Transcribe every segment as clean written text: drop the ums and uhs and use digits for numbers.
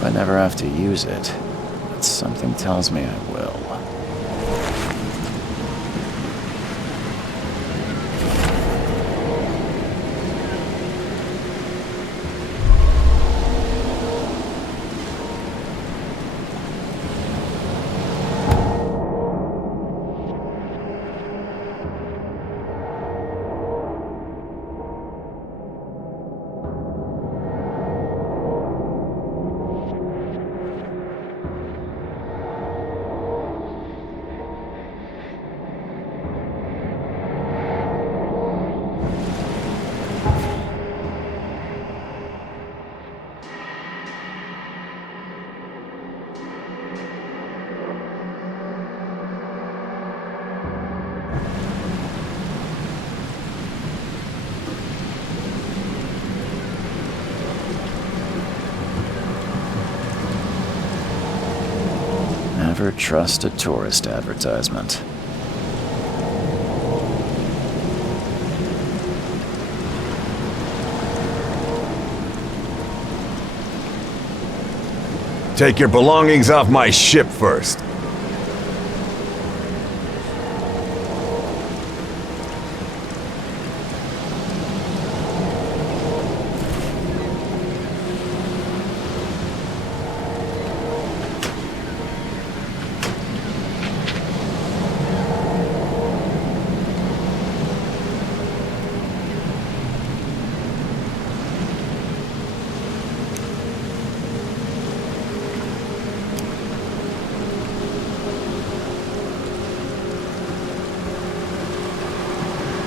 Hope I never have to use it, but something tells me I will. Never trust a tourist advertisement. Take your belongings off my ship first.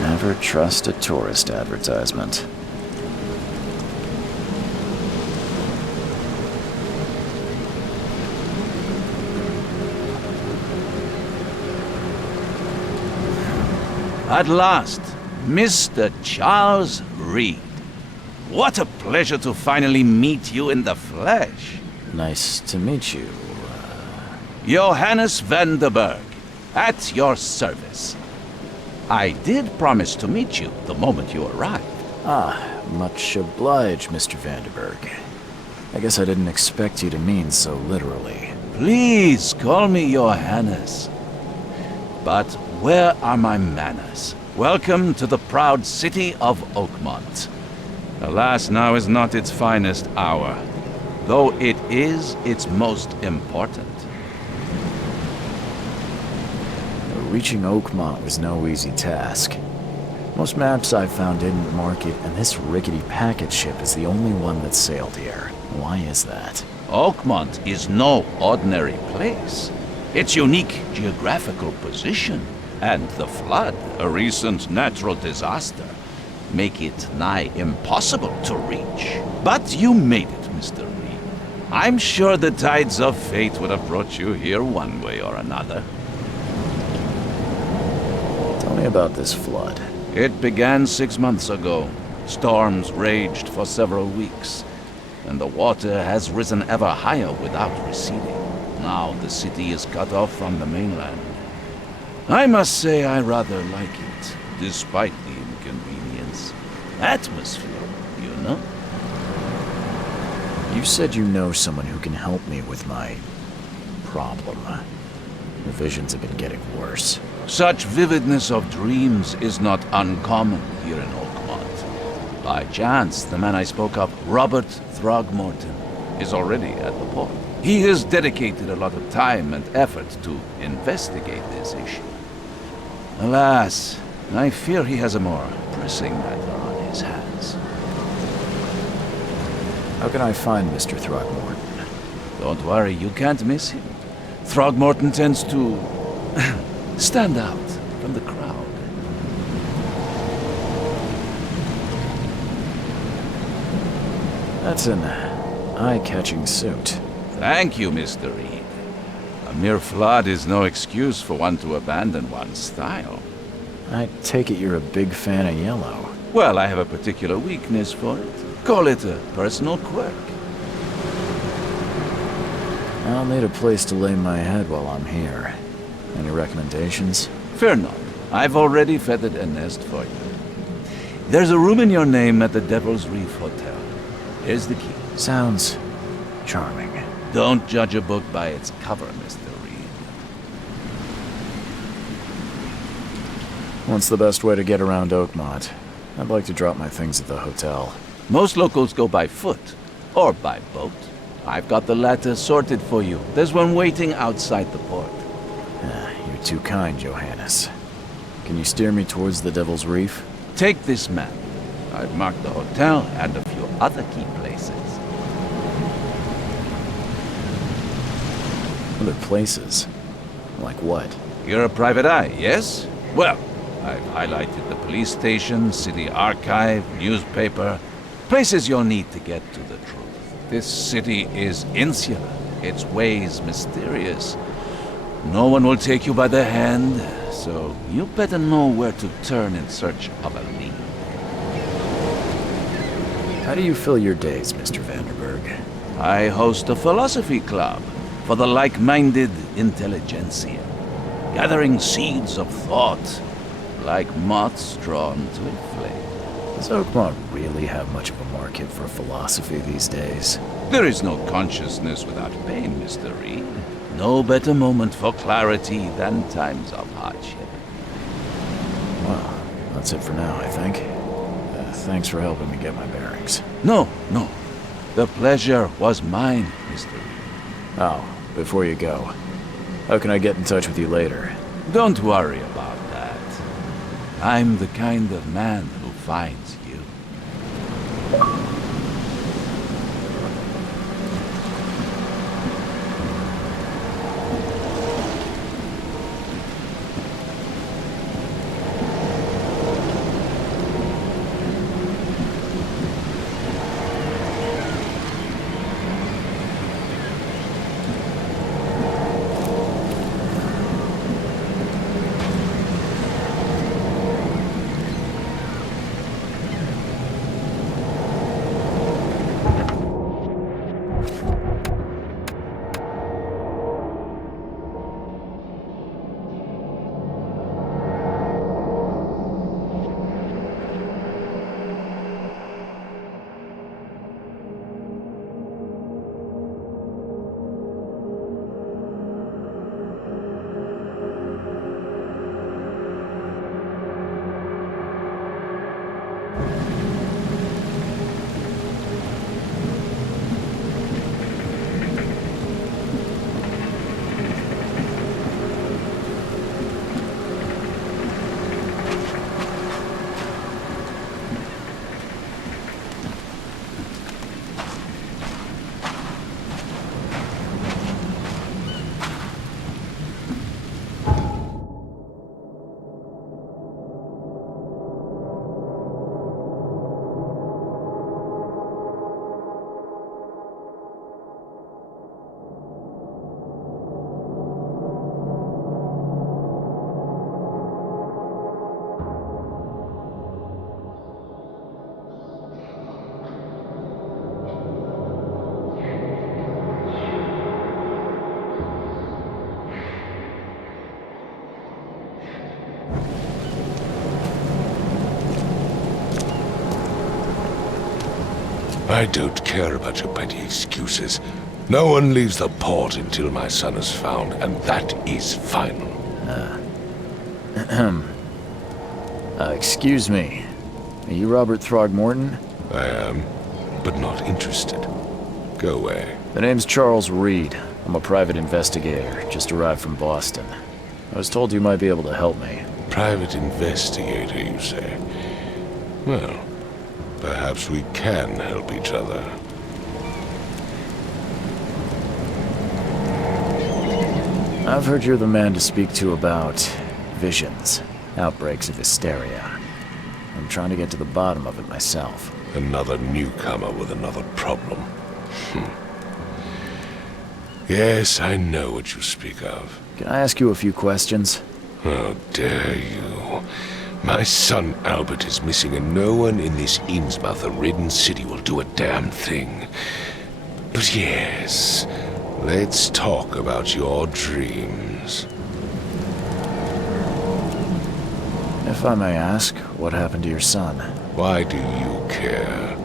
Never trust a tourist advertisement. At last, Mr. Charles Reed. What a pleasure to finally meet you in the flesh. Nice to meet you. Johannes van der Berg, at your service. I did promise to meet you the moment you arrived. Ah, much obliged, Mr. Vanderberg. I guess I didn't expect you to mean so literally. Please call me Johannes. But where are my manners? Welcome to the proud city of Oakmont. Alas, now is not its finest hour, though it is its most important. Reaching Oakmont was no easy task. Most maps I found didn't mark it, and this rickety packet ship is the only one that sailed here. Why is that? Oakmont is no ordinary place. Its unique geographical position and the flood, a recent natural disaster, make it nigh impossible to reach. But you made it, Mr. Reed. I'm sure the tides of fate would have brought you here one way or another. Tell me about this flood. It began 6 months ago. Storms raged for several weeks, and the water has risen ever higher without receding. Now the city is cut off from the mainland. I must say I rather like it, despite the inconvenience. Atmosphere, you know? You said you know someone who can help me with my problem. The visions have been getting worse. Such vividness of dreams is not uncommon here in Oakmont. By chance, the man I spoke of, Robert Throgmorton, is already at the port. He has dedicated a lot of time and effort to investigate this issue. Alas, I fear he has a more pressing matter on his hands. How can I find Mr. Throgmorton? Don't worry, you can't miss him. Throgmorton tends to stand out from the crowd. That's an eye-catching suit. Thank you, Mr. Reed. A mere flood is no excuse for one to abandon one's style. I take it you're a big fan of yellow. Well, I have a particular weakness for it. Call it a personal quirk. I'll need a place to lay my head while I'm here. Any recommendations? Fear not. I've already feathered a nest for you. There's a room in your name at the Devil's Reef Hotel. Here's the key. Sounds charming. Don't judge a book by its cover, Mr. Reed. What's the best way to get around Oakmont? I'd like to drop my things at the hotel. Most locals go by foot, or by boat. I've got the latter sorted for you. There's one waiting outside the port. You're too kind, Johannes. Can you steer me towards the Devil's Reef? Take this map. I've marked the hotel and a few other key places. Other places? Like what? You're a private eye, yes? Well, I've highlighted the police station, city archive, newspaper, places you'll need to get to the truth. This city is insular, its ways mysterious. No one will take you by the hand, so you better know where to turn in search of a lead. How do you fill your days, Mr. Vanderberg? I host a philosophy club for the like-minded intelligentsia, gathering seeds of thought, like moths drawn to a flame. Does Oakmont really have much of a market for philosophy these days? There is no consciousness without pain, Mr. Reed. No better moment for clarity than times of hardship. Well, that's it for now, I think. Thanks for helping me get my bearings. No. The pleasure was mine, Mr. Reed. Oh, before you go, how can I get in touch with you later? Don't worry about that. I'm the kind of man who finds you. I don't care about your petty excuses. No one leaves the port until my son is found, and that is final. Excuse me. Are you Robert Throgmorton? I am, but not interested. Go away. The name's Charles Reed. I'm a private investigator, just arrived from Boston. I was told you might be able to help me. Private investigator, you say? Well, perhaps we can help each other. I've heard you're the man to speak to about visions, outbreaks of hysteria. I'm trying to get to the bottom of it myself. Another newcomer with another problem. Yes, I know what you speak of. Can I ask you a few questions? How dare you? My son Albert is missing, and no one in this Innsmouth-ridden city will do a damn thing. But yes, let's talk about your dreams. If I may ask, what happened to your son? Why do you care?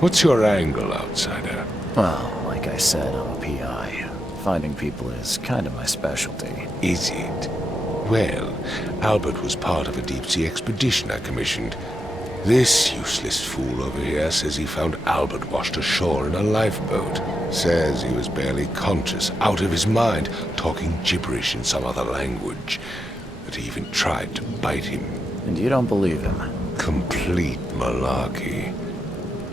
What's your angle, outsider? Well, like Like I said, I'm a PI. Finding people is kind of my specialty. Is it? Well, Albert was part of a deep-sea expedition I commissioned. This useless fool over here says he found Albert washed ashore in a lifeboat. Says he was barely conscious, out of his mind, talking gibberish in some other language. That he even tried to bite him. And you don't believe him? Complete malarkey.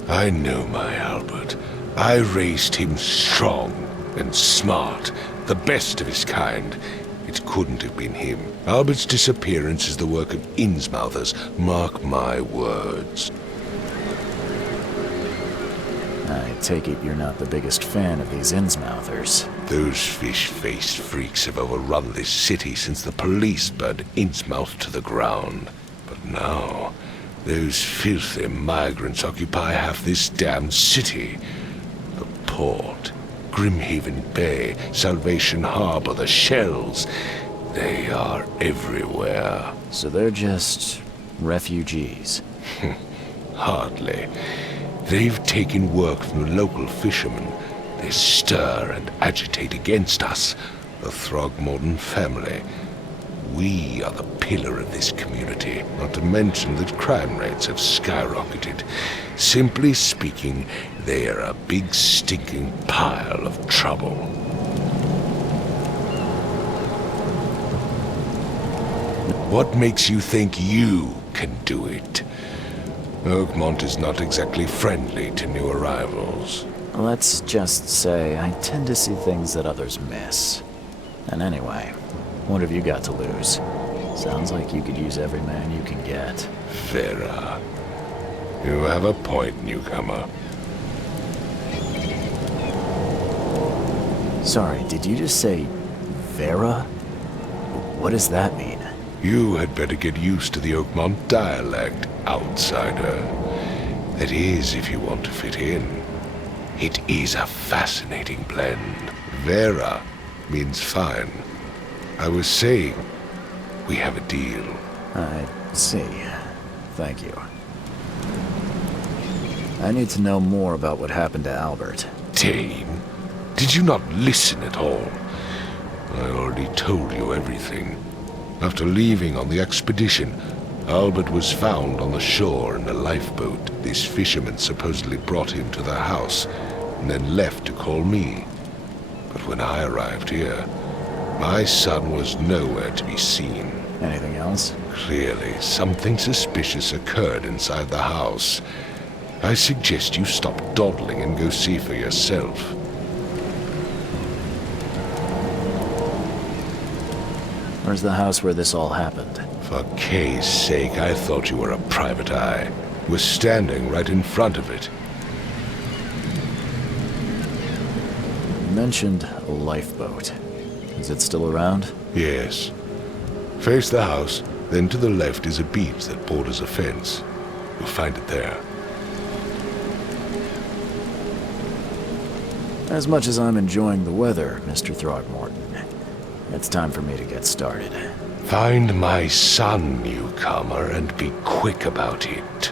I know my Albert. I raised him strong and smart, the best of his kind. It couldn't have been him. Albert's disappearance is the work of Innsmouthers, mark my words. I take it you're not the biggest fan of these Innsmouthers. Those fish-faced freaks have overrun this city since the police burned Innsmouth to the ground. But now, those filthy migrants occupy half this damned city. The port, Grimhaven Bay, Salvation Harbor, the shells, they are everywhere. So they're just refugees. Hardly. They've taken work from the local fishermen. They stir and agitate against us, the Throgmorton family. We are the pillar of this community, not to mention that crime rates have skyrocketed. Simply speaking, they are a big stinking pile of trouble. What makes you think you can do it? Oakmont is not exactly friendly to new arrivals. Let's just say I tend to see things that others miss. And anyway, what have you got to lose? Sounds like you could use every man you can get. Vera, you have a point, newcomer. Sorry, did you just say Vera? What does that mean? You had better get used to the Oakmont dialect, outsider. That is, if you want to fit in. It is a fascinating blend. Vera means fine. I was saying, we have a deal. I see. Thank you. I need to know more about what happened to Albert. Dane, did you not listen at all? I already told you everything. After leaving on the expedition, Albert was found on the shore in a lifeboat. This fisherman supposedly brought him to the house, and then left to call me. But when I arrived here, my son was nowhere to be seen. Anything else? Clearly, something suspicious occurred inside the house. I suggest you stop dawdling and go see for yourself. Where's the house where this all happened? For Kay's sake, I thought you were a private eye. Was standing right in front of it. You mentioned a lifeboat. Is it still around? Yes. Face the house, then to the left is a beach that borders a fence. You'll find it there. As much as I'm enjoying the weather, Mr. Throgmorton, it's time for me to get started. Find my son, newcomer, and be quick about it.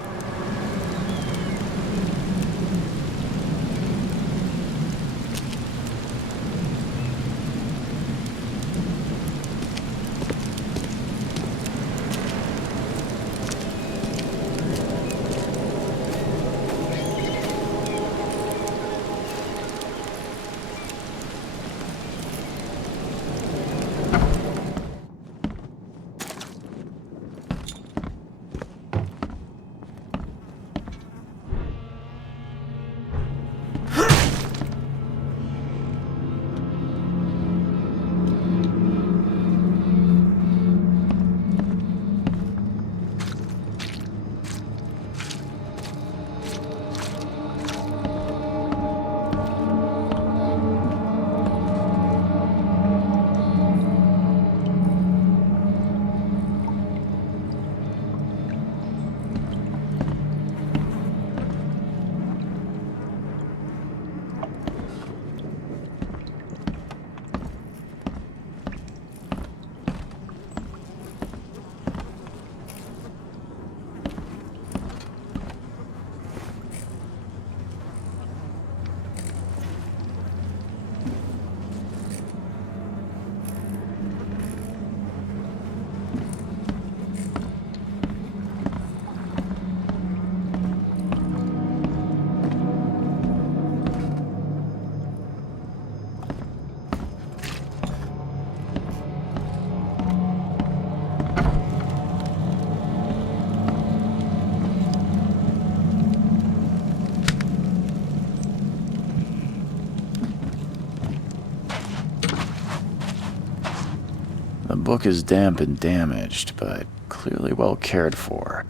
The book is damp and damaged, but clearly well cared for.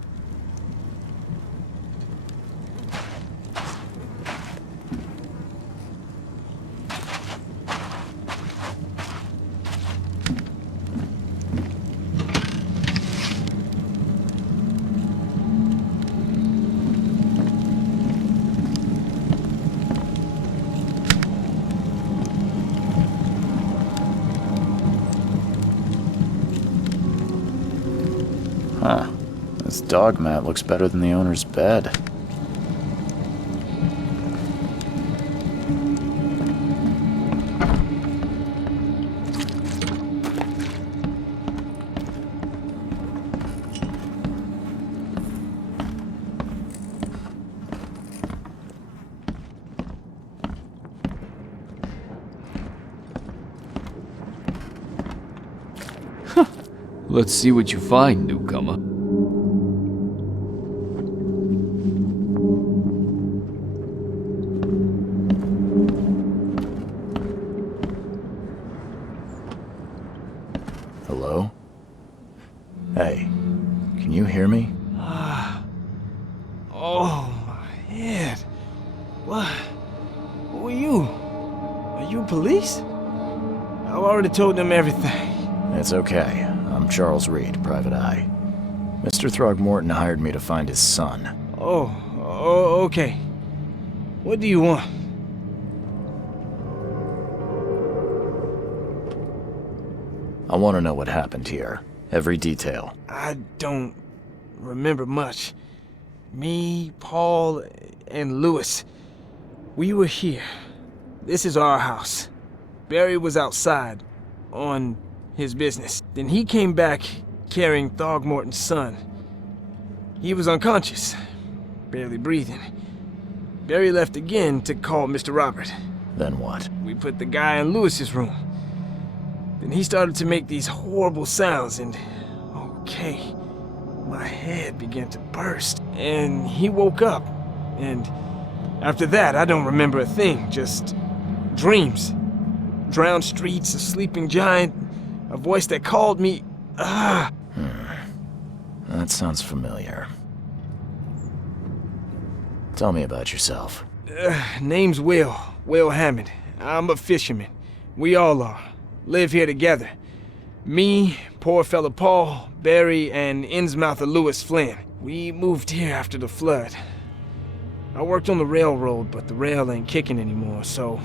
Huh. This dog mat looks better than the owner's bed. Let's see what you find, newcomer. Hello? Hey, can you hear me? Oh, my head. What? Who are you? Are you police? I've already told them everything. It's okay. I'm Charles Reed, Private Eye. Mr. Throgmorton hired me to find his son. Oh, okay. What do you want? I want to know what happened here. Every detail. I don't remember much. Me, Paul, and Lewis. We were here. This is our house. Barry was outside, on his business. Then he came back carrying Throgmorton's son. He was unconscious, barely breathing. Barry left again to call Mr. Robert. Then what? We put the guy in Lewis's room. Then he started to make these horrible sounds and... okay, my head began to burst. And he woke up. And after that, I don't remember a thing, just dreams. Drowned streets, a sleeping giant, a voice that called me... That sounds familiar. Tell me about yourself. Name's Will Hammond. I'm a fisherman. We all are. Live here together. Me, poor fella Paul, Barry, and Innsmouther Lewis Flynn. We moved here after the flood. I worked on the railroad, but the rail ain't kicking anymore, so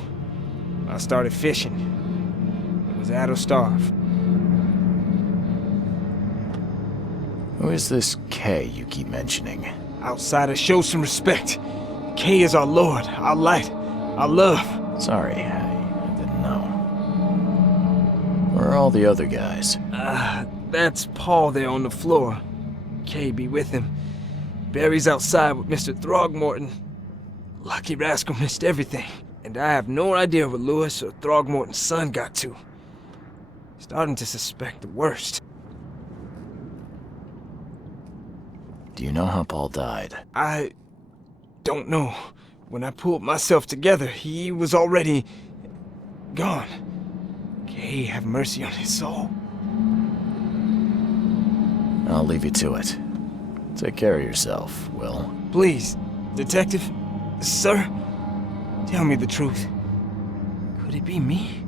I started fishing. It was at or starve. Who is this K you keep mentioning? Outsiders, show some respect. K is our lord, our light, our love. Sorry, I didn't know. Where are all the other guys? That's Paul there on the floor. K be with him. Barry's outside with Mr. Throgmorton. Lucky rascal missed everything. And I have no idea what Lewis or Throgmorton's son got to. Starting to suspect the worst. Do you know how Paul died? I don't know. When I pulled myself together, he was already gone. K have mercy on his soul. I'll leave you to it. Take care of yourself, Will. Please, detective, sir, tell me the truth. Could it be me?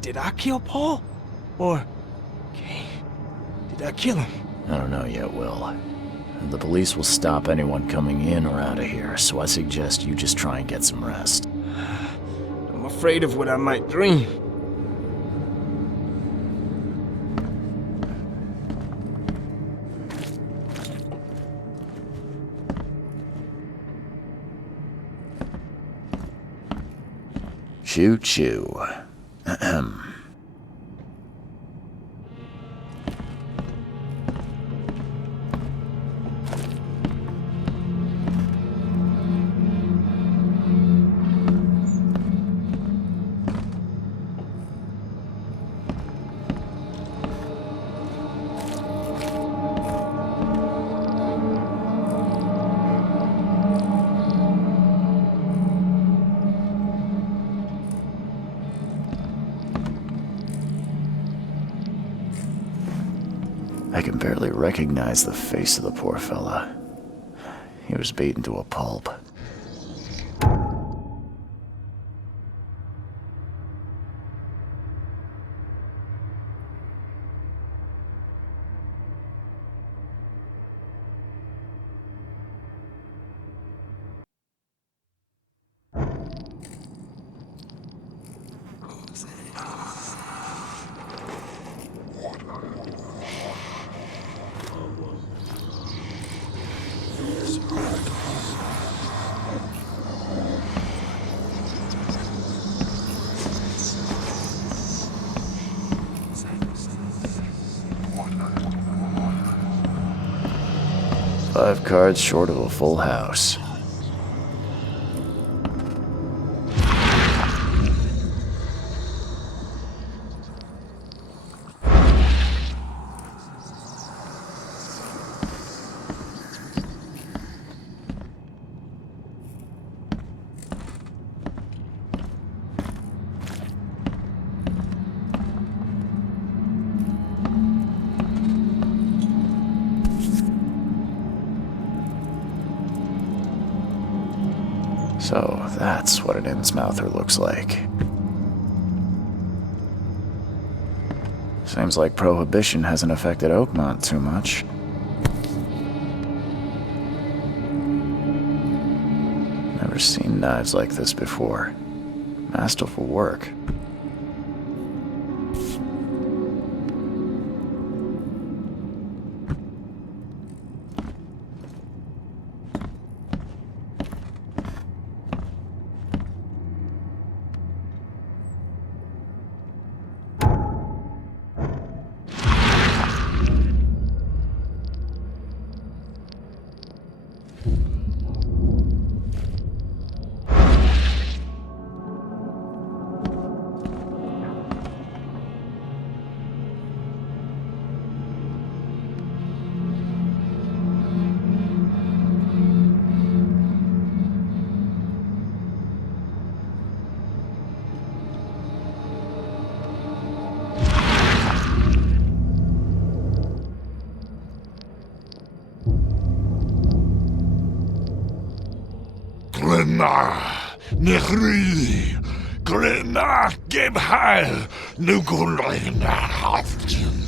Did I kill Paul? Or, K, did I kill him? I don't know yet, Will. The police will stop anyone coming in or out of here, so I suggest you just try and get some rest. I'm afraid of what I might dream. Choo choo. Ahem. I can barely recognize the face of the poor fella. He was beaten to a pulp. Five cards short of a full house. So that's what an Innsmouther looks like. Seems like Prohibition hasn't affected Oakmont too much. Never seen knives like this before. Masterful work. Nechri, Glena, Gebheil, Nukulina, Haftin.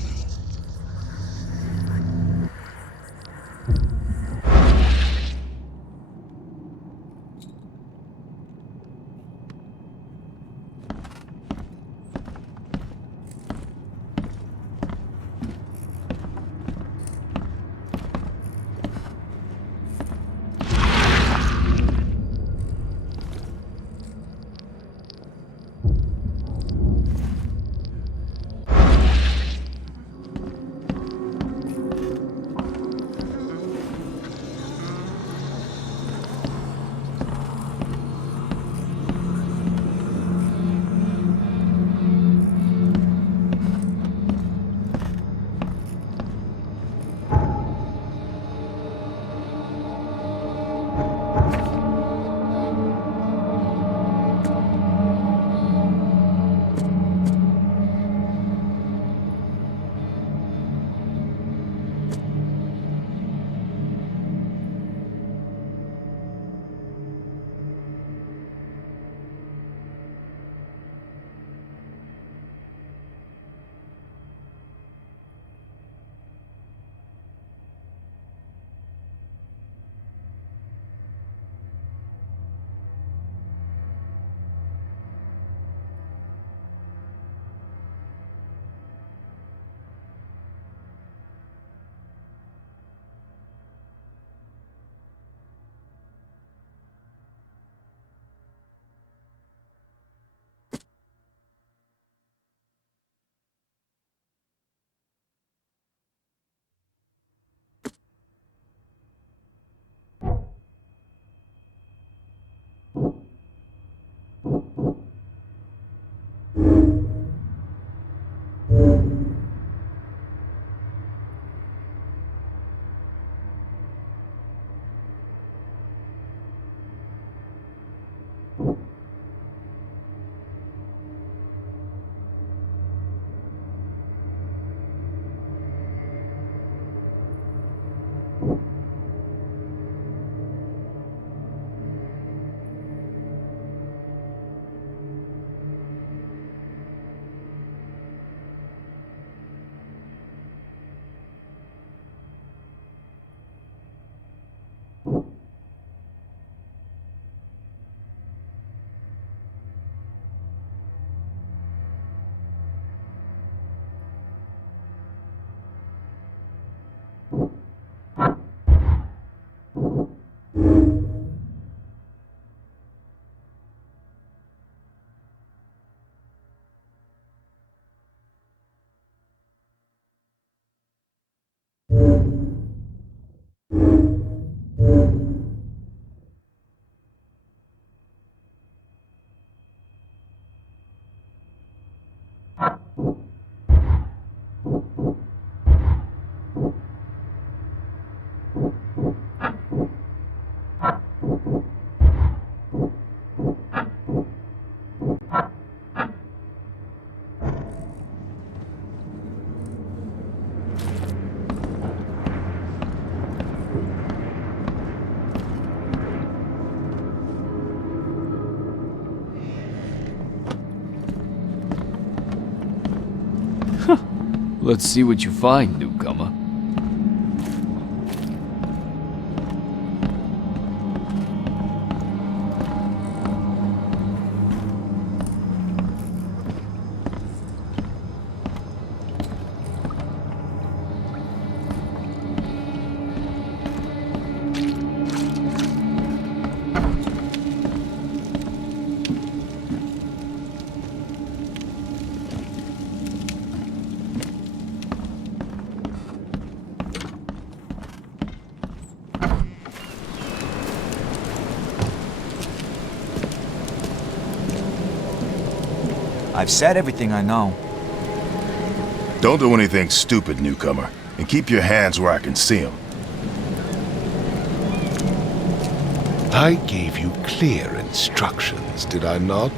Let's see what you find, newcomer. I've said everything I know. Don't do anything stupid, newcomer. And keep your hands where I can see them. I gave you clear instructions, did I not?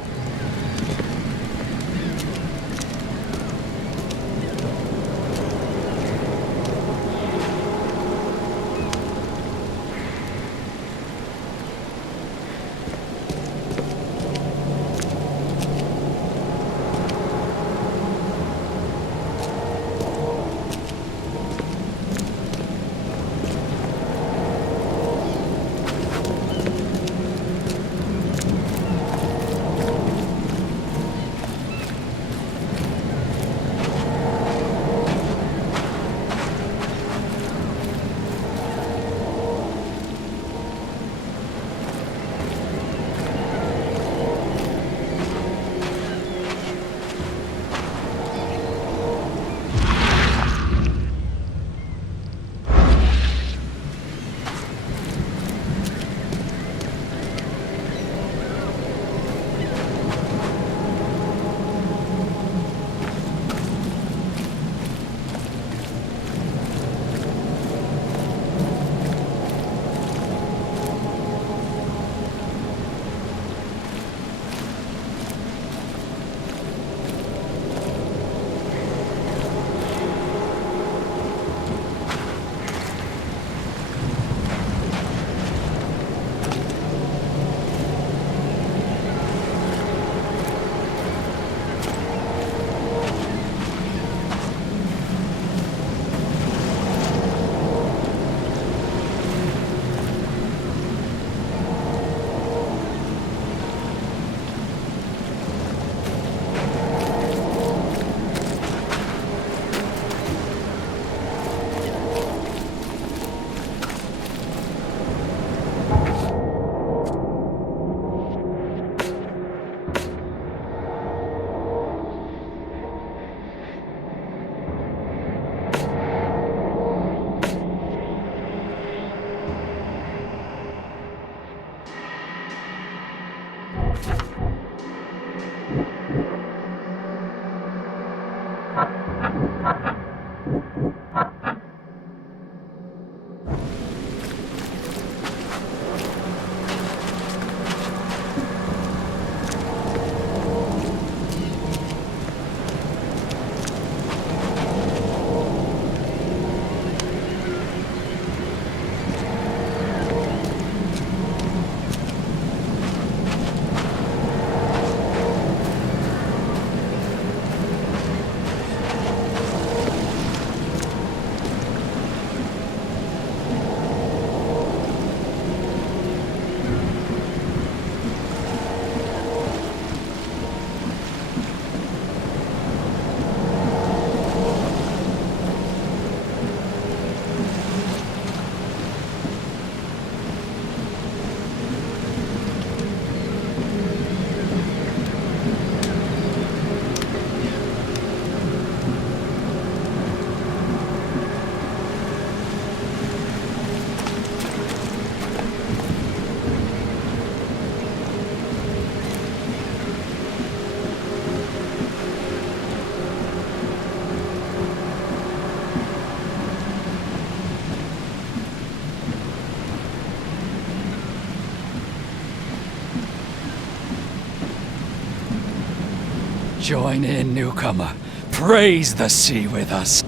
Join in, newcomer. Praise the sea with us.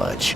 budge.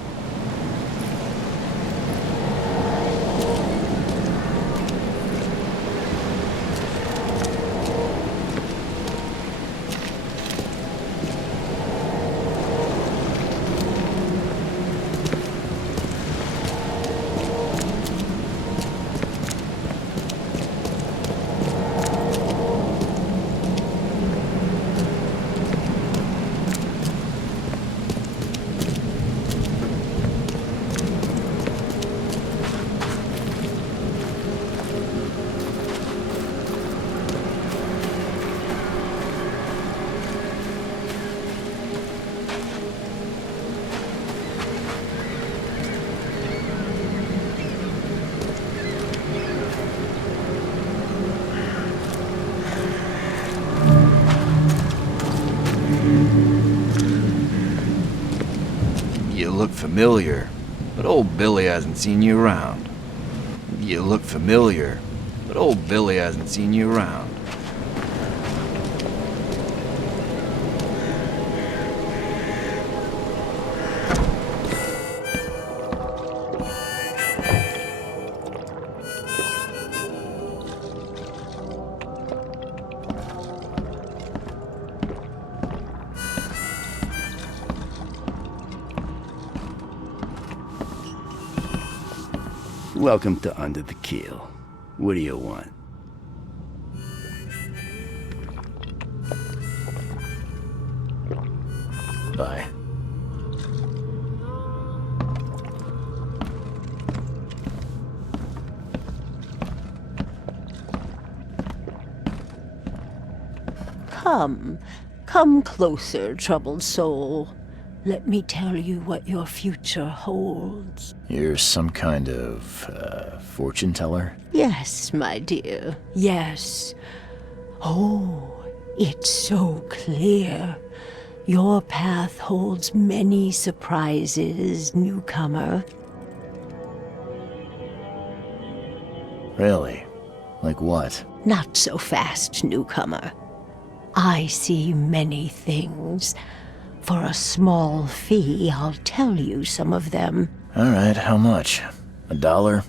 You look familiar, but old Billy hasn't seen you around. You look familiar, but old Billy hasn't seen you around. Welcome to Under the Keel. What do you want? Bye. Come closer, troubled soul. Let me tell you what your future holds. You're some kind of, fortune teller? Yes, my dear, yes. Oh, it's so clear. Your path holds many surprises, newcomer. Really? Like what? Not so fast, newcomer. I see many things. For a small fee, I'll tell you some of them. Alright, how much? $1?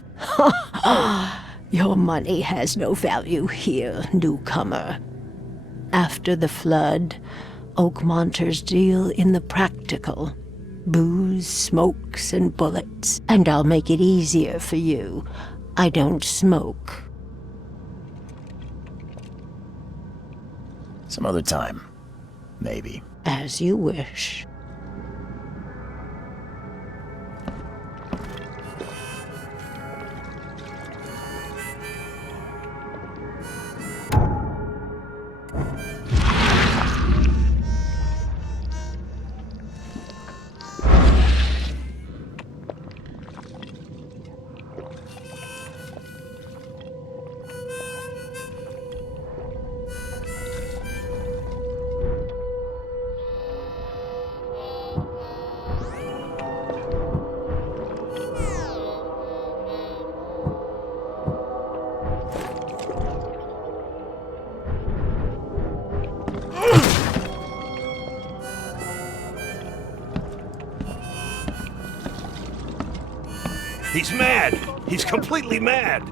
Your money has no value here, newcomer. After the flood, Oakmonters deal in the practical. Booze, smokes, and bullets. And I'll make it easier for you. I don't smoke. Some other time. Maybe. As you wish. He's mad! He's completely mad!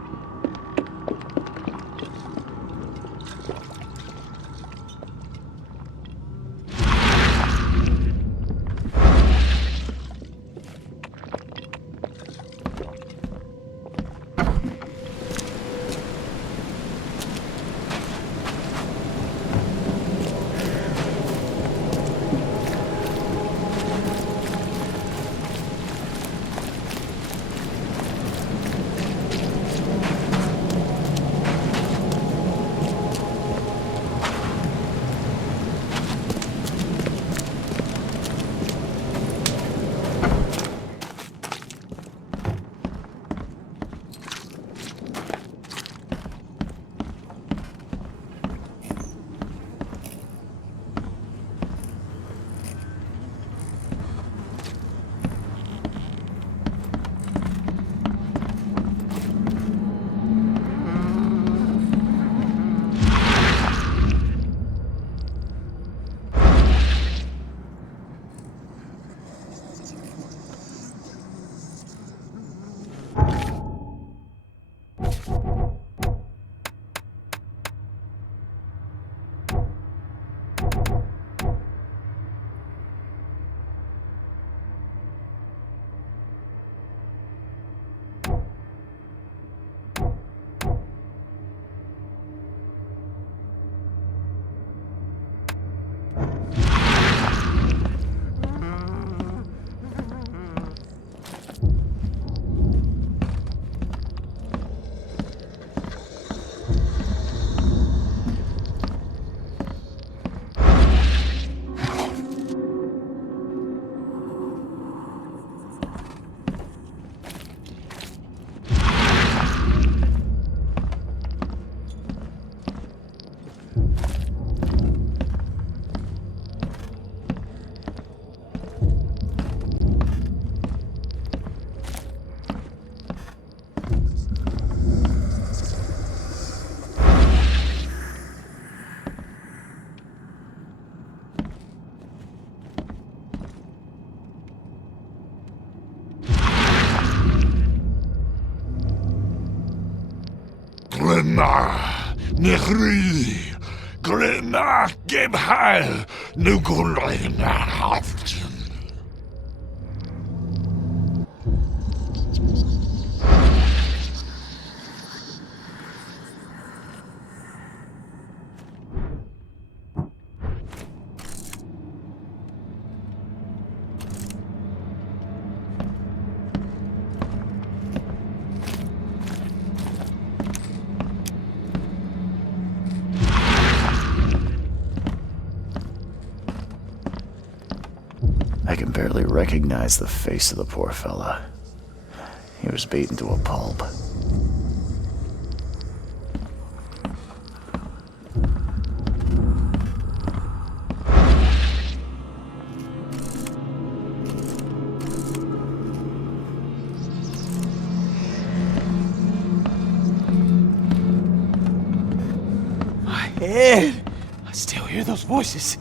Glimmer, Nechri, Glimmer, gib heil, nu Glimmer haften. I can barely recognize the face of the poor fella. He was beaten to a pulp. My head! I still hear those voices.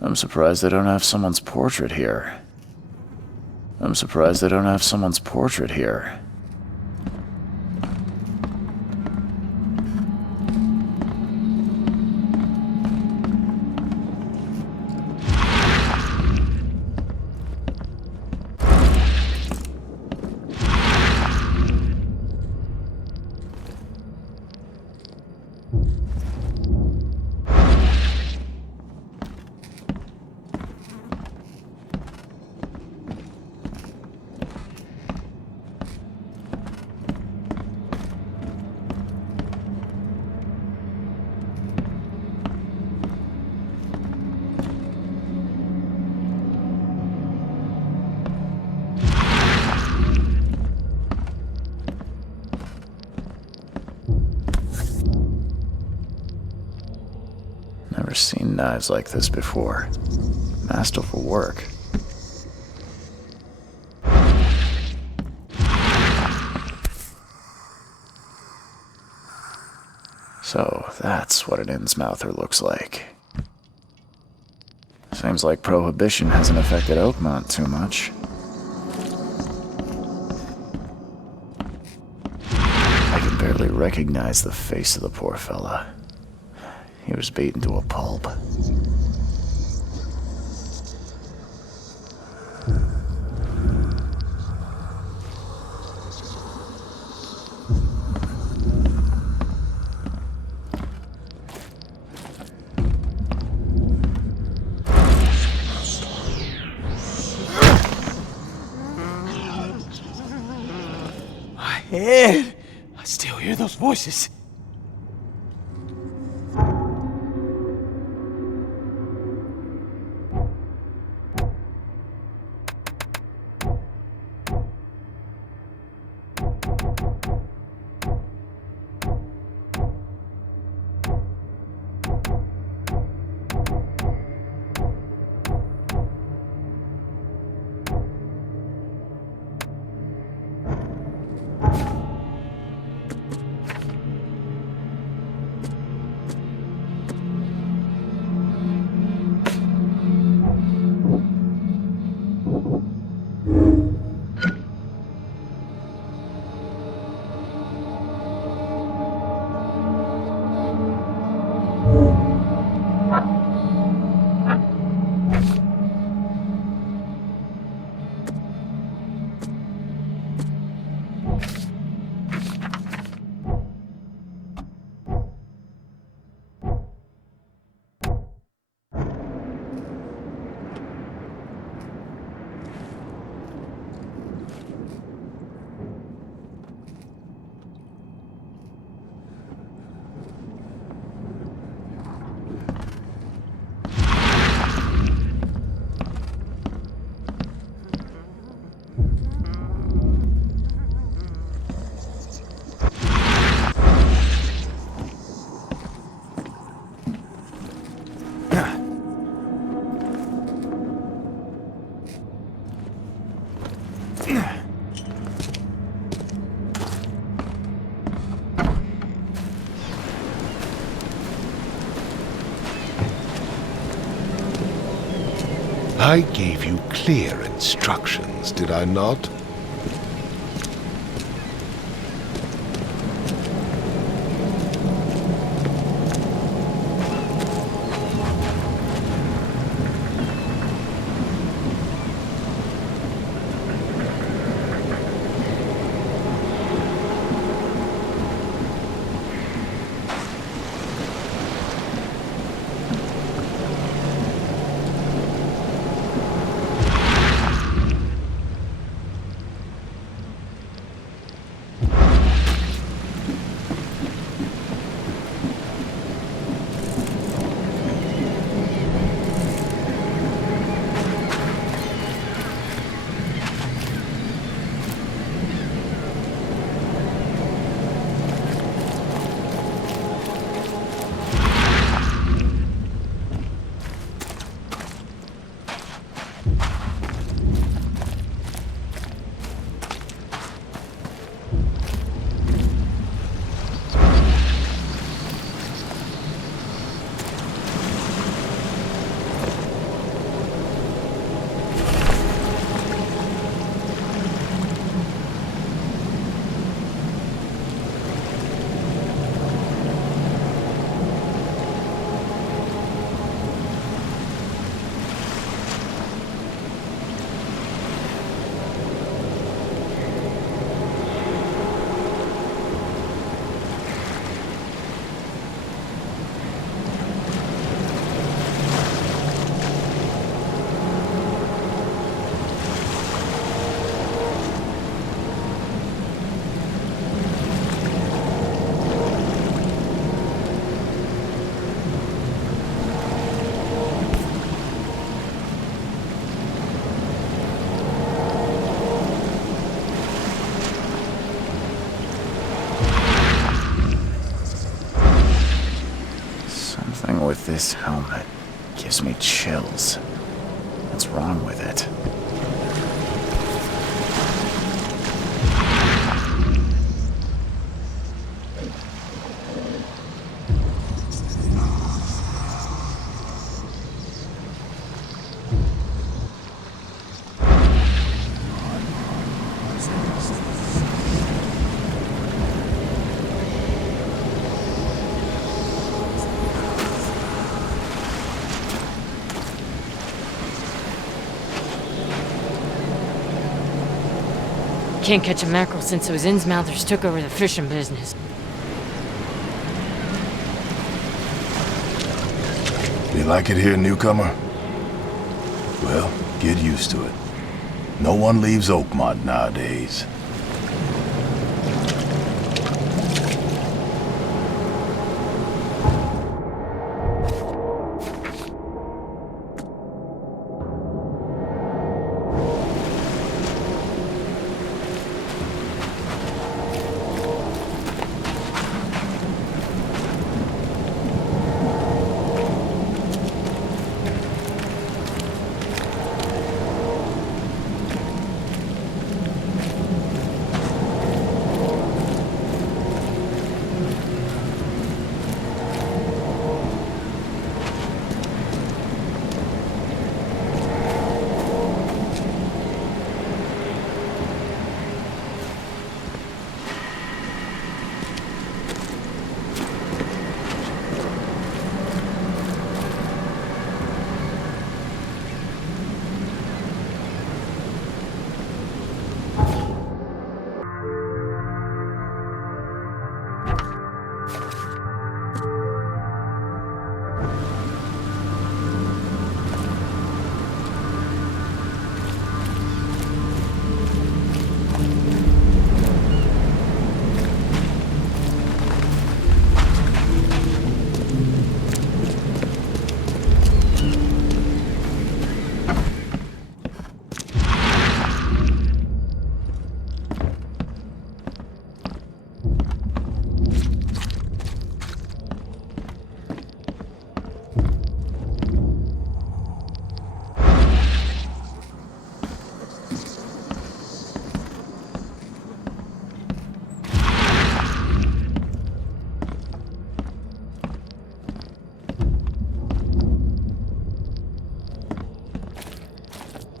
I'm surprised they don't have someone's portrait here. I'm surprised they don't have someone's portrait here. Never seen knives like this before. Masterful work. So, that's what an Innsmouther looks like. Seems like Prohibition hasn't affected Oakmont too much. I can barely recognize the face of the poor fella. He was beaten to a pulp. My head! I still hear those voices. I gave you clear instructions, did I not? With this helmet gives me chills. What's wrong with it? Can't catch a mackerel since those Innsmouthers took over the fishing business. You like it here, newcomer? Well, get used to it. No one leaves Oakmont nowadays.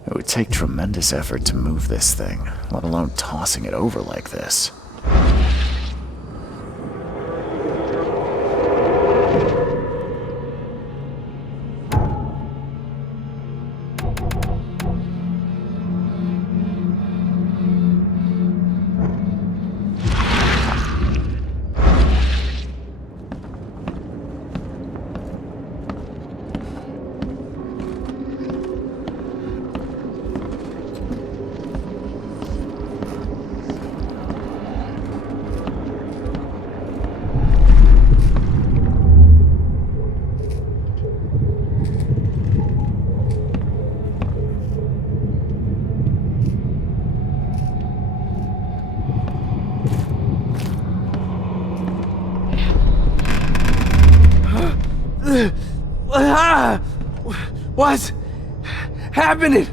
It would take tremendous effort to move this thing, let alone tossing it over like this. What's happening?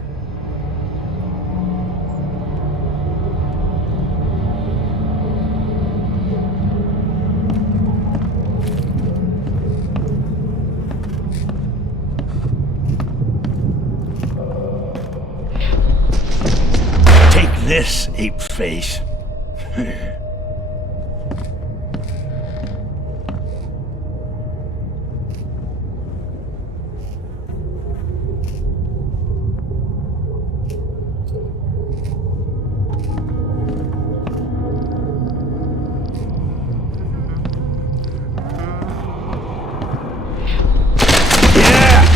Take this, ape face.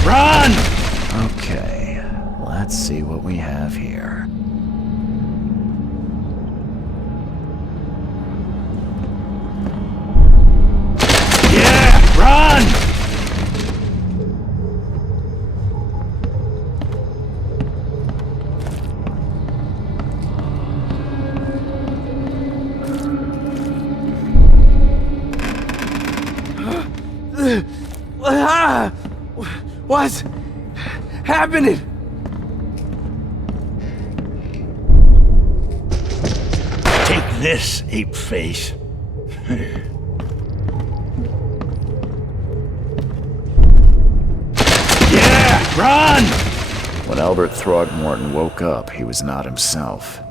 Run! Okay, let's see what we have here. Yeah, run! What's happening? Take this, ape face. Yeah, run! When Albert Throgmorton woke up, he was not himself.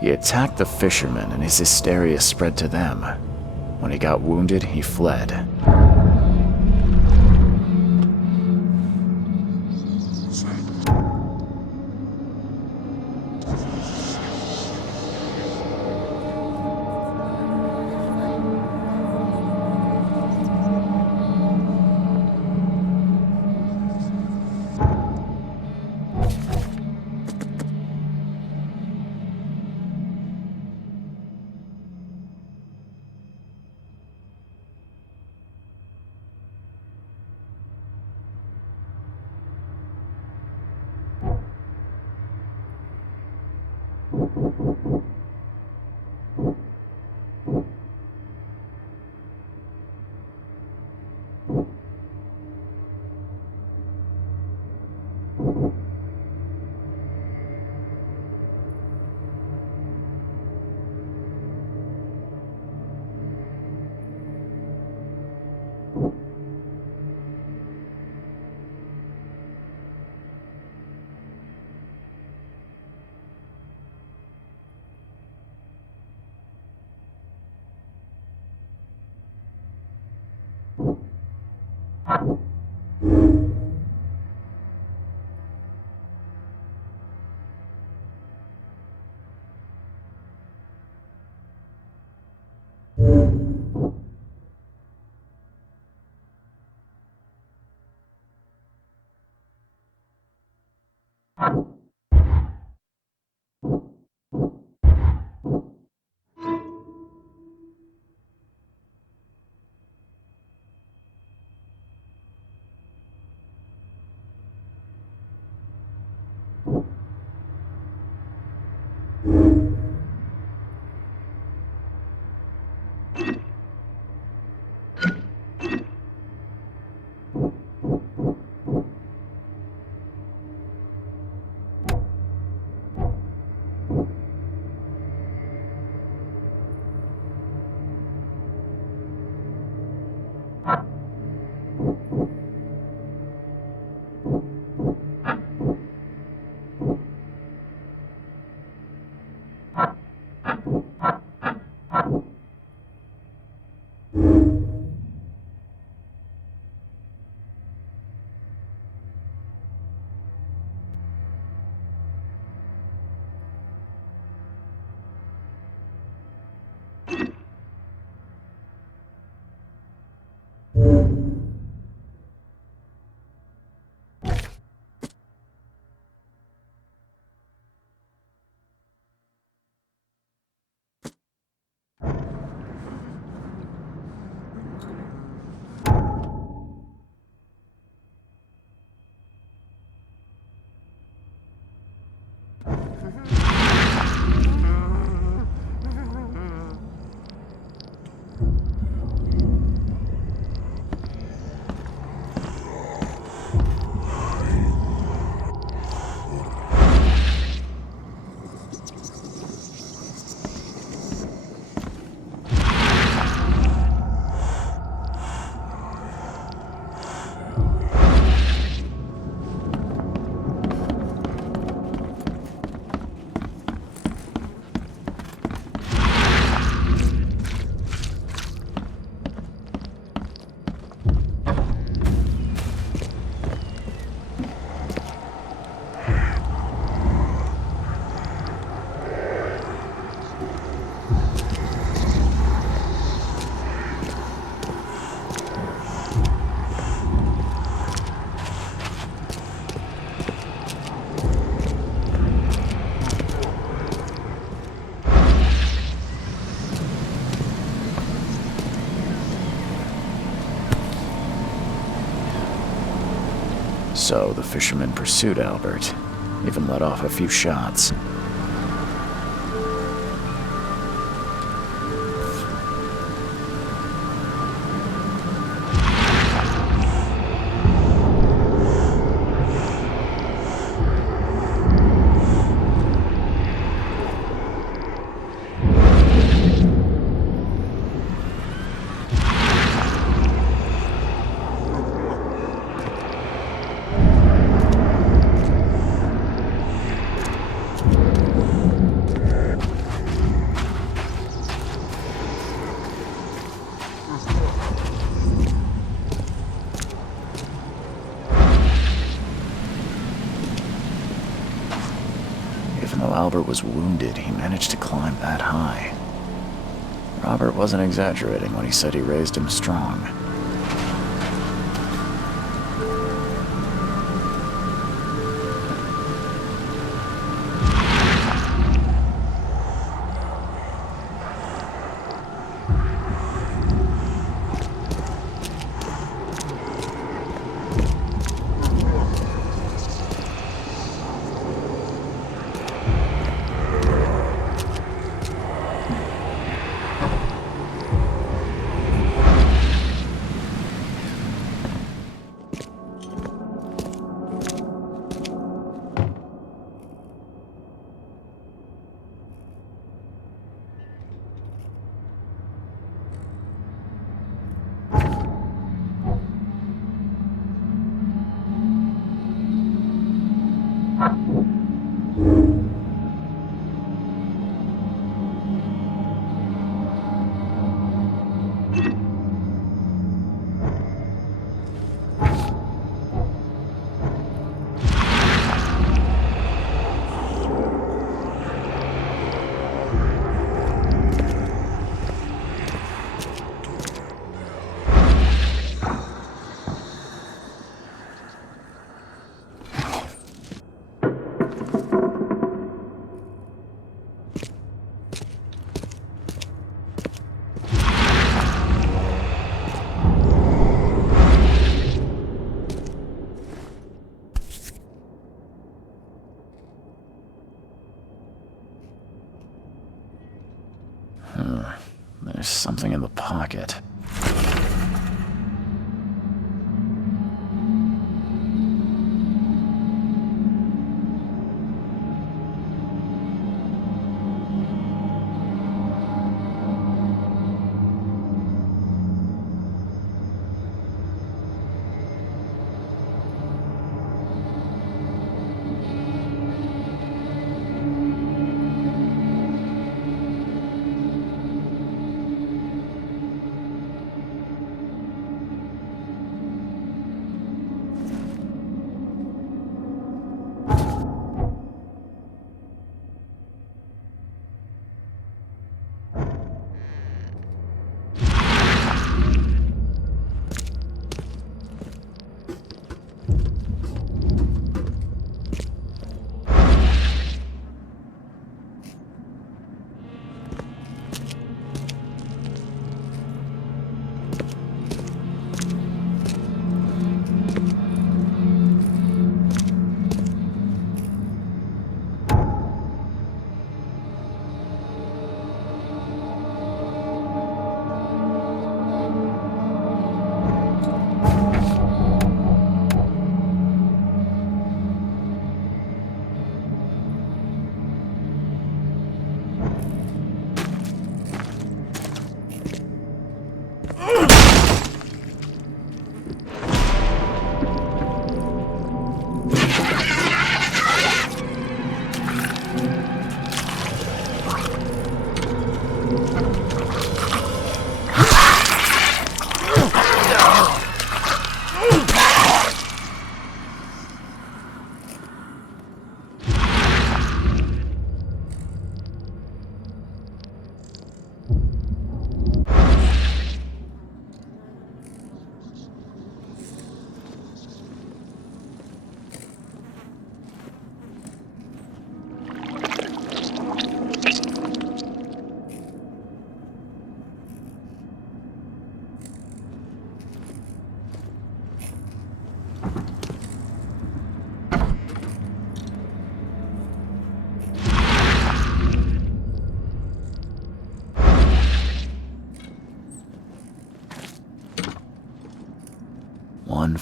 He attacked the fishermen, and his hysteria spread to them. When he got wounded, he fled. So the fisherman pursued Albert, even let off a few shots. Though Albert was wounded, he managed to climb that high. Robert wasn't exaggerating when he said he raised him strong. There's something in the pocket.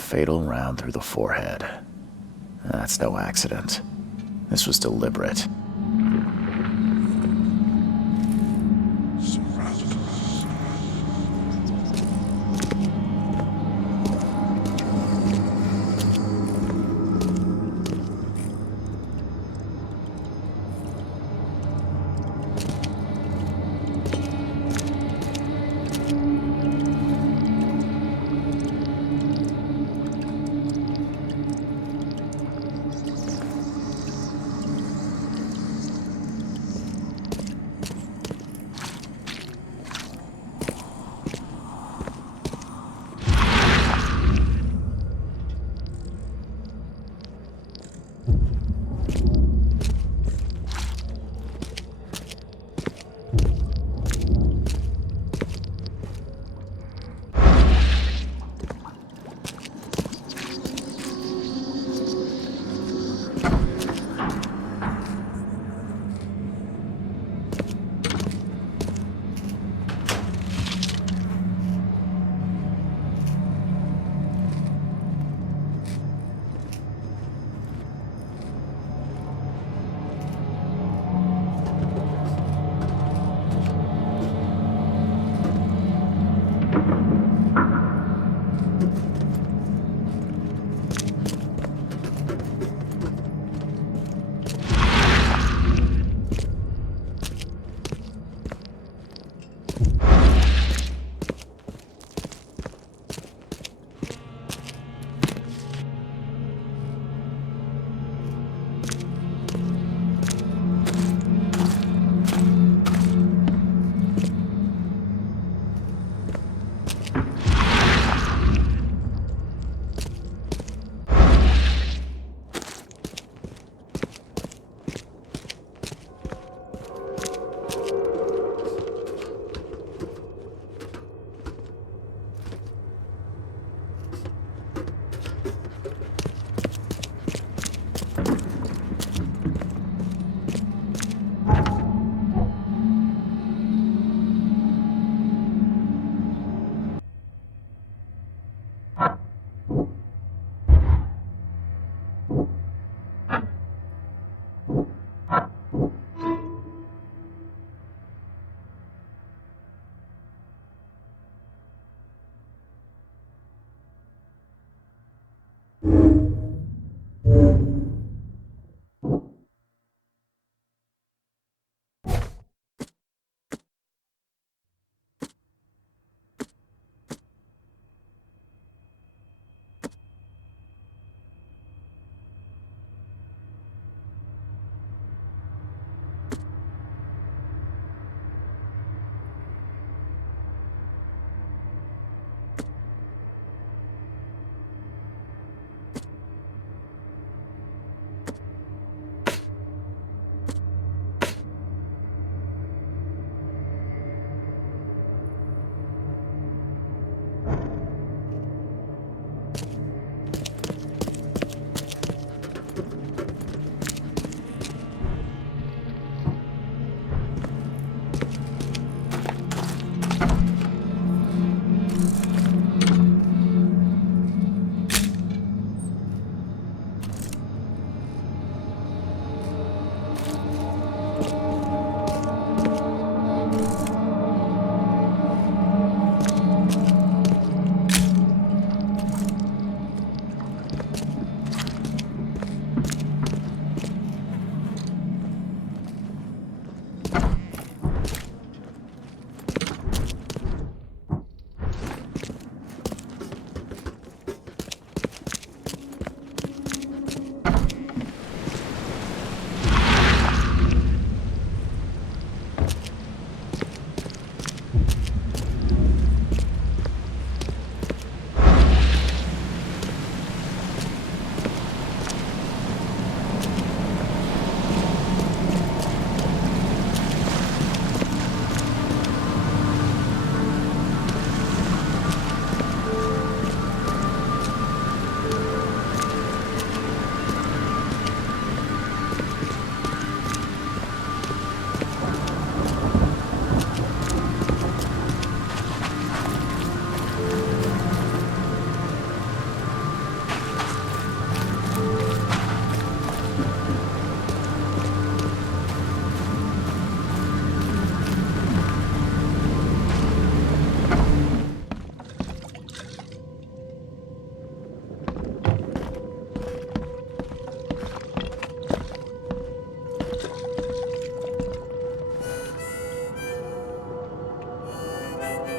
fatal round through the forehead. That's no accident. This was deliberate.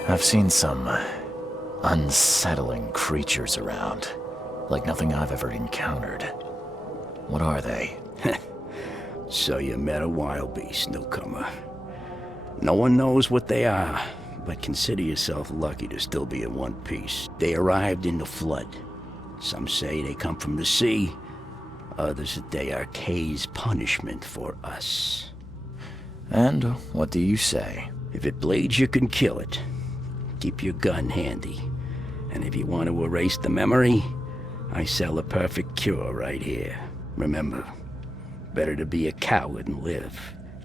I've seen some unsettling creatures around, like nothing I've ever encountered. What are they? So you met a wild beast, newcomer. No one knows what they are, but consider yourself lucky to still be in one piece. They arrived in the flood. Some say they come from the sea. Others that they are Kay's punishment for us. And what do you say? If it bleeds, you can kill it. Keep your gun handy. And if you want to erase the memory, I sell a perfect cure right here. Remember, better to be a coward and live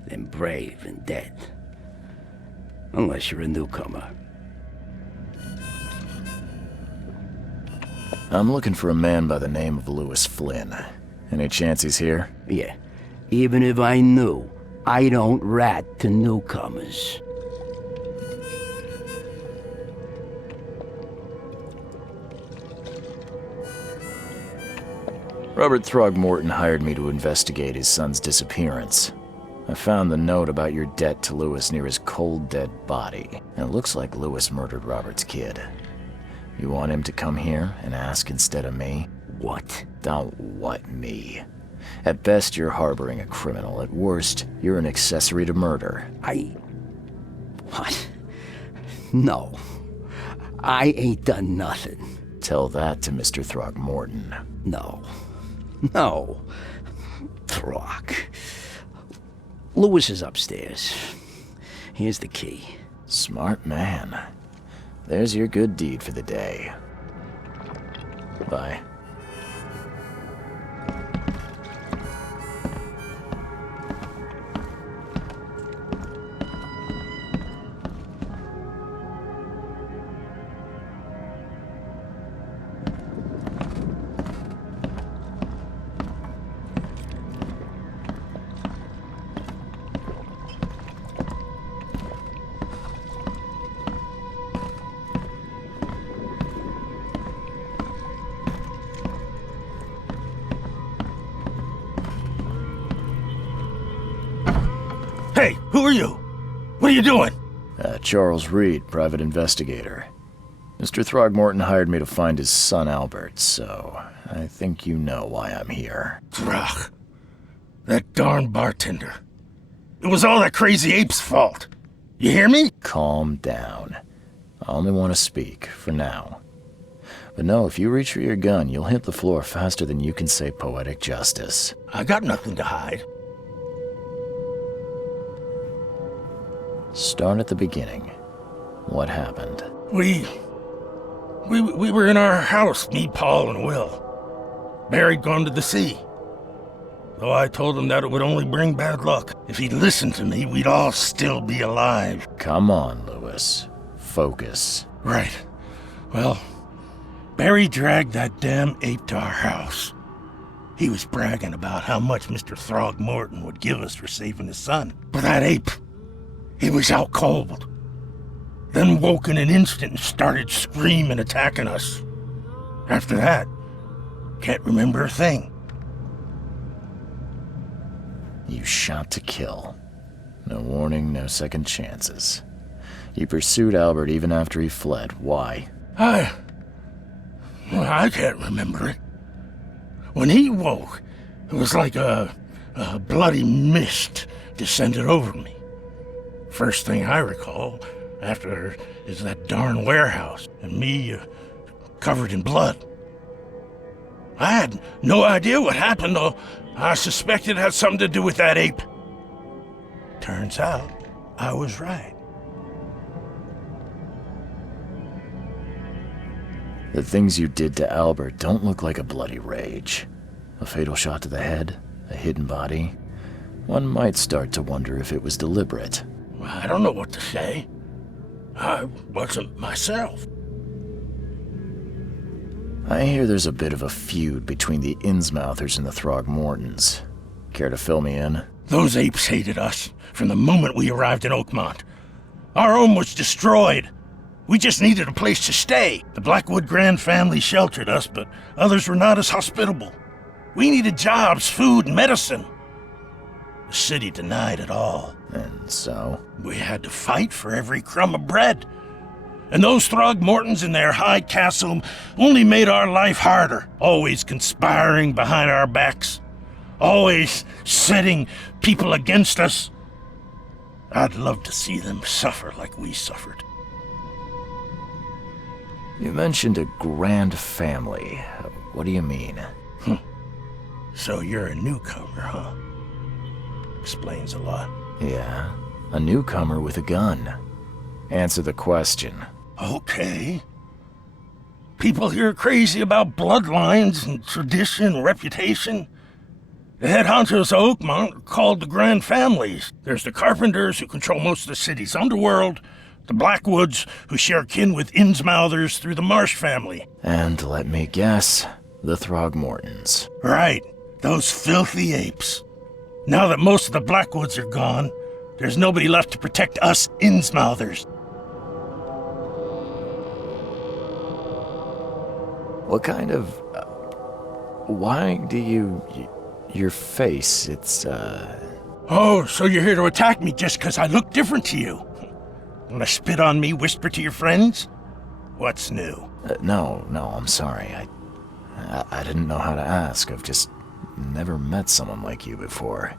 than brave and dead. Unless you're a newcomer. I'm looking for a man by the name of Lewis Flynn. Any chance he's here? Yeah. Even if I knew, I don't rat to newcomers. Robert Throgmorton hired me to investigate his son's disappearance. I found the note about your debt to Lewis near his cold, dead body, and it looks like Lewis murdered Robert's kid. You want him to come here and ask instead of me? What? Don't what me. At best, you're harboring a criminal. At worst, you're an accessory to murder. What? No. I ain't done nothing. Tell that to Mr. Throgmorton. No. Throg. Lewis is upstairs. Here's the key. Smart man. There's your good deed for the day. Bye. Hey, who are you? What are you doing? Charles Reed, private investigator. Mr. Throgmorton hired me to find his son Albert, so I think you know why I'm here. Throg. That darn bartender. It was all that crazy ape's fault. You hear me? Calm down. I only want to speak, for now. But no, if you reach for your gun, you'll hit the floor faster than you can say poetic justice. I got nothing to hide. Start at the beginning. What happened? We were in our house, me, Paul, and Will. Barry'd gone to the sea. Though I told him that it would only bring bad luck. If he'd listened to me, we'd all still be alive. Come on, Lewis. Focus. Right. Well, Barry dragged that damn ape to our house. He was bragging about how much Mr. Throgmorton would give us for saving his son. But that ape, he was out cold. Then woke in an instant and started screaming, attacking us. After that, can't remember a thing. You shot to kill. No warning, no second chances. You pursued Albert even after he fled. Why? I can't remember it. When he woke, it was like a bloody mist descended over me. First thing I recall after is that darn warehouse and me covered in blood. I had no idea what happened, though. I suspected it had something to do with that ape. Turns out, I was right. The things you did to Albert don't look like a bloody rage. A fatal shot to the head, a hidden body. One might start to wonder if it was deliberate. I don't know what to say. I wasn't myself. I hear there's a bit of a feud between the Innsmouthers and the Throgmortons. Care to fill me in? Those apes hated us from the moment we arrived in Oakmont. Our home was destroyed. We just needed a place to stay. The Blackwood Grand family sheltered us, but others were not as hospitable. We needed jobs, food, and medicine. The city denied it all. And so? We had to fight for every crumb of bread. And those Throgmortons in their high castle only made our life harder, always conspiring behind our backs, always setting people against us. I'd love to see them suffer like we suffered. You mentioned a grand family. What do you mean? So you're a newcomer, huh? Explains a lot. Yeah, a newcomer with a gun. Answer the question. Okay. People here are crazy about bloodlines and tradition and reputation. The head honchos of Oakmont are called the Grand Families. There's the Carpenters, who control most of the city's underworld, the Blackwoods, who share kin with Innsmouthers through the Marsh family. And let me guess, the Throgmortons. Right, those filthy apes. Now that most of the Blackwoods are gone, there's nobody left to protect us Innsmouthers. What kind of... why do you... your face, it's, Oh, so you're here to attack me just because I look different to you? Wanna spit on me, whisper to your friends? What's new? No, I'm sorry. I didn't know how to ask. I've just never met someone like you before.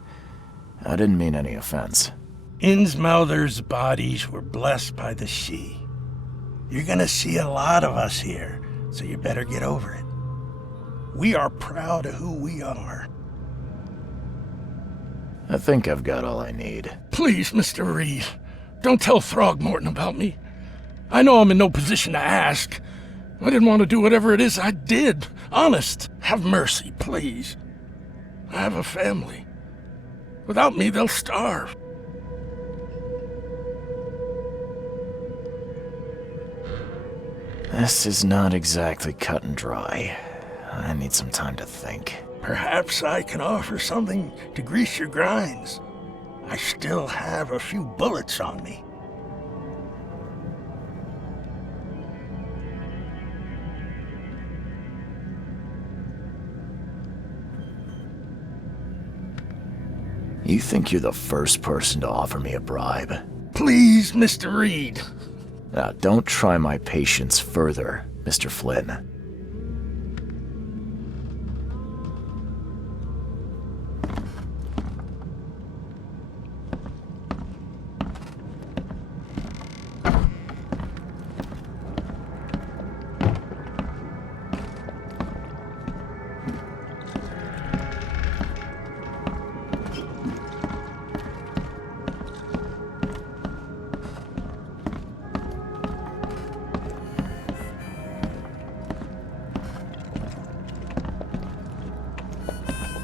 I didn't mean any offense. Innsmouthers' bodies were blessed by the She. You're gonna see a lot of us here, so you better get over it. We are proud of who we are. I think I've got all I need. Please, Mr. Reed, don't tell Throgmorton about me. I know I'm in no position to ask. I didn't want to do whatever it is I did. Honest, have mercy, please. I have a family. Without me, they'll starve. This is not exactly cut and dry. I need some time to think. Perhaps I can offer something to grease your grinds. I still have a few bullets on me. You think you're the first person to offer me a bribe? Please, Mr. Reed. Now, don't try my patience further, Mr. Flynn.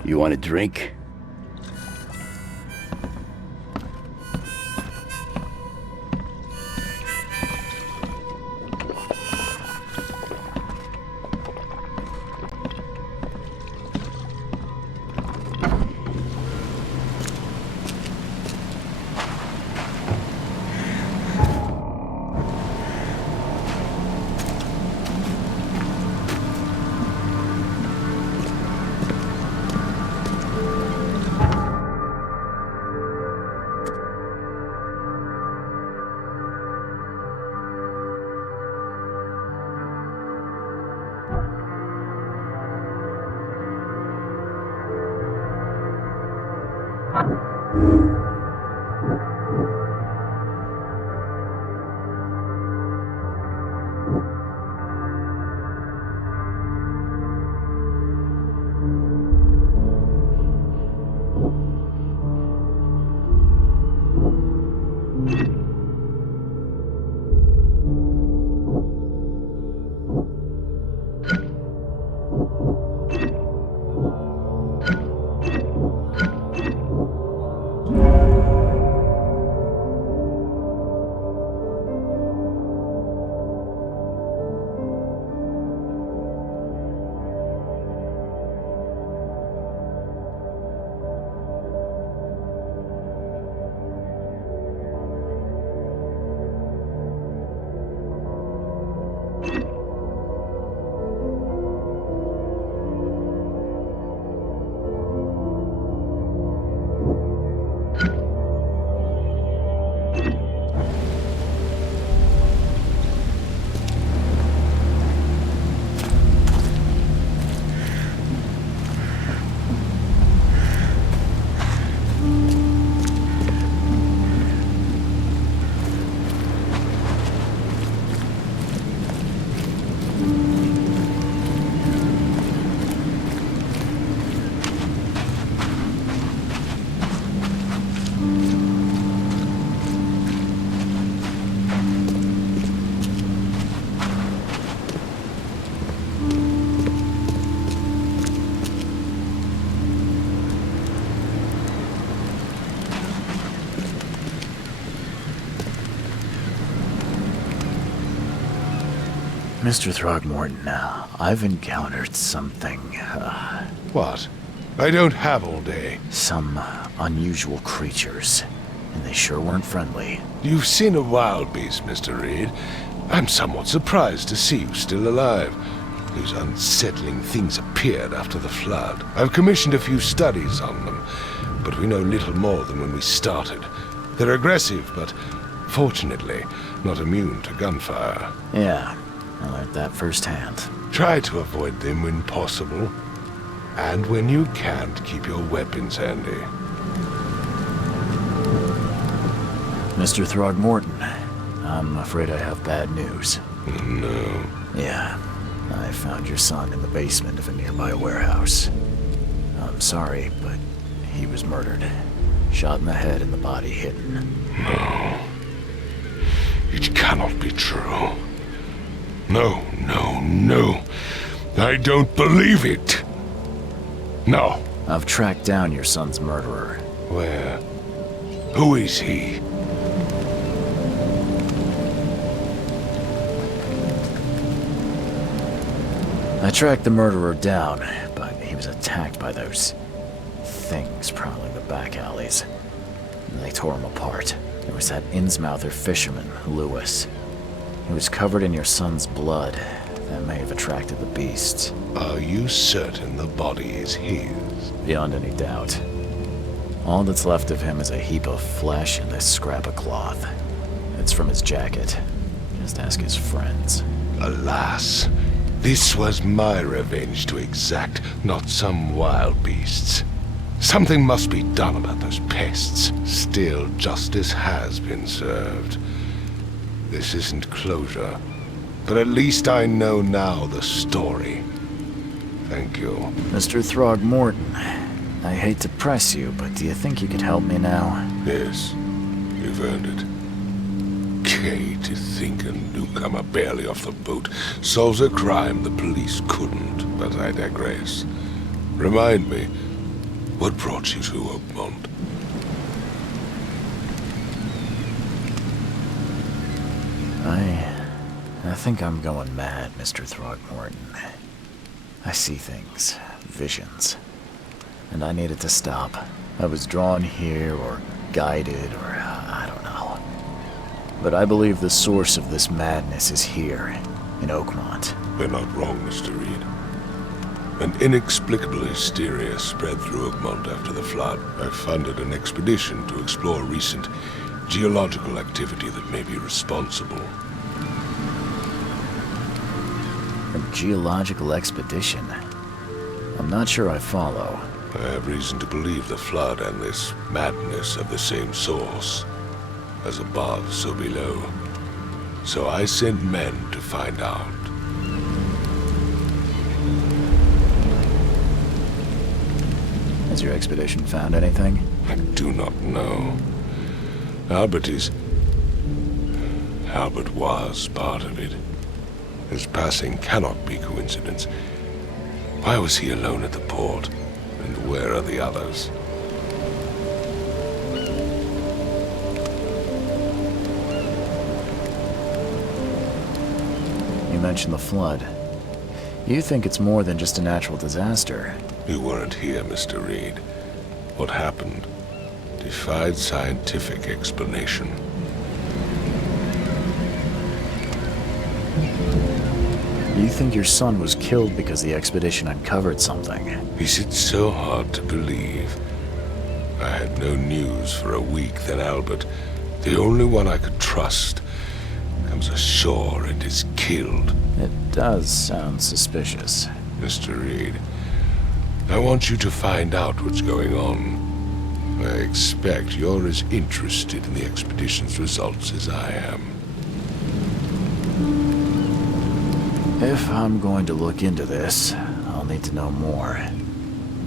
You want a drink? Mr. Throgmorton, I've encountered something, What? I don't have all day. some unusual creatures, and they sure weren't friendly. You've seen a wild beast, Mr. Reed. I'm somewhat surprised to see you still alive. Those unsettling things appeared after the flood. I've commissioned a few studies on them, but we know little more than when we started. They're aggressive, but fortunately not immune to gunfire. Yeah, I learned that firsthand. Try to avoid them when possible. And when you can't, keep your weapons handy. Mr. Throgmorton, I'm afraid I have bad news. No. Yeah, I found your son in the basement of a nearby warehouse. I'm sorry, but he was murdered. Shot in the head and the body hidden. No. It cannot be true. No, no, no. I don't believe it. No. I've tracked down your son's murderer. Where? Who is he? I tracked the murderer down, but he was attacked by those things prowling the back alleys. And they tore him apart. There was that Innsmouther fisherman, Lewis. He was covered in your son's blood. That may have attracted the beasts. Are you certain the body is his? Beyond any doubt. All that's left of him is a heap of flesh and this scrap of cloth. It's from his jacket. Just ask his friends. Alas, this was my revenge to exact, not some wild beast's. Something must be done about those pests. Still, justice has been served. This isn't closure, but at least I know now the story. Thank you. Mr. Throgmorton, I hate to press you, but do you think you could help me now? Yes, you've earned it. Okay, to think a newcomer barely off the boat solves a crime the police couldn't, but I digress. Remind me, what brought you to Oakmont? I think I'm going mad, Mr. Throgmorton. I see things, visions, and I needed to stop. I was drawn here, or guided, or I don't know. But I believe the source of this madness is here, in Oakmont. They're not wrong, Mr. Reed. An inexplicable hysteria spread through Oakmont after the flood. I funded an expedition to explore recent geological activity that may be responsible. A geological expedition? I'm not sure I follow. I have reason to believe the flood and this madness have the same source. As above, so below. So I sent men to find out. Has your expedition found anything? I do not know. Albert was part of it. His passing cannot be coincidence. Why was he alone at the port? And where are the others? You mentioned the flood. You think it's more than just a natural disaster. You weren't here, Mr. Reed. What happened defied scientific explanation. You think your son was killed because the expedition uncovered something? Is it so hard to believe? I had no news for a week, then Albert, the only one I could trust, comes ashore and is killed. It does sound suspicious. Mr. Reed, I want you to find out what's going on. I expect you're as interested in the expedition's results as I am. If I'm going to look into this, I'll need to know more.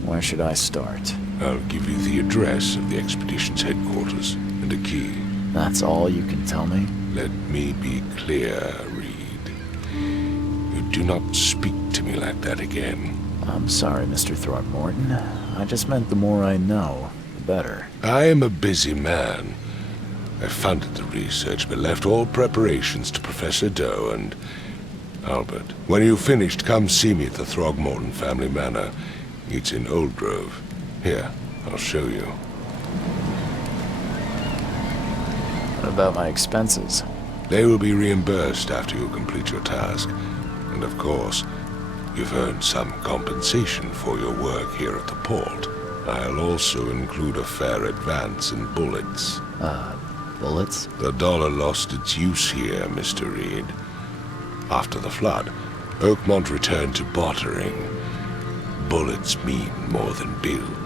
Where should I start? I'll give you the address of the expedition's headquarters and a key. That's all you can tell me? Let me be clear, Reed. You do not speak to me like that again. I'm sorry, Mr. Throgmorton. I just meant the more I know, the better. I am a busy man. I funded the research, but left all preparations to Professor Doe, and Albert. When you've finished, come see me at the Throgmorton family manor. It's in Old Grove. Here, I'll show you. What about my expenses? They will be reimbursed after you complete your task. And of course, you've earned some compensation for your work here at the port. I'll also include a fair advance in bullets. Bullets? The dollar lost its use here, Mr. Reed. After the flood, Oakmont returned to bartering. Bullets mean more than bills.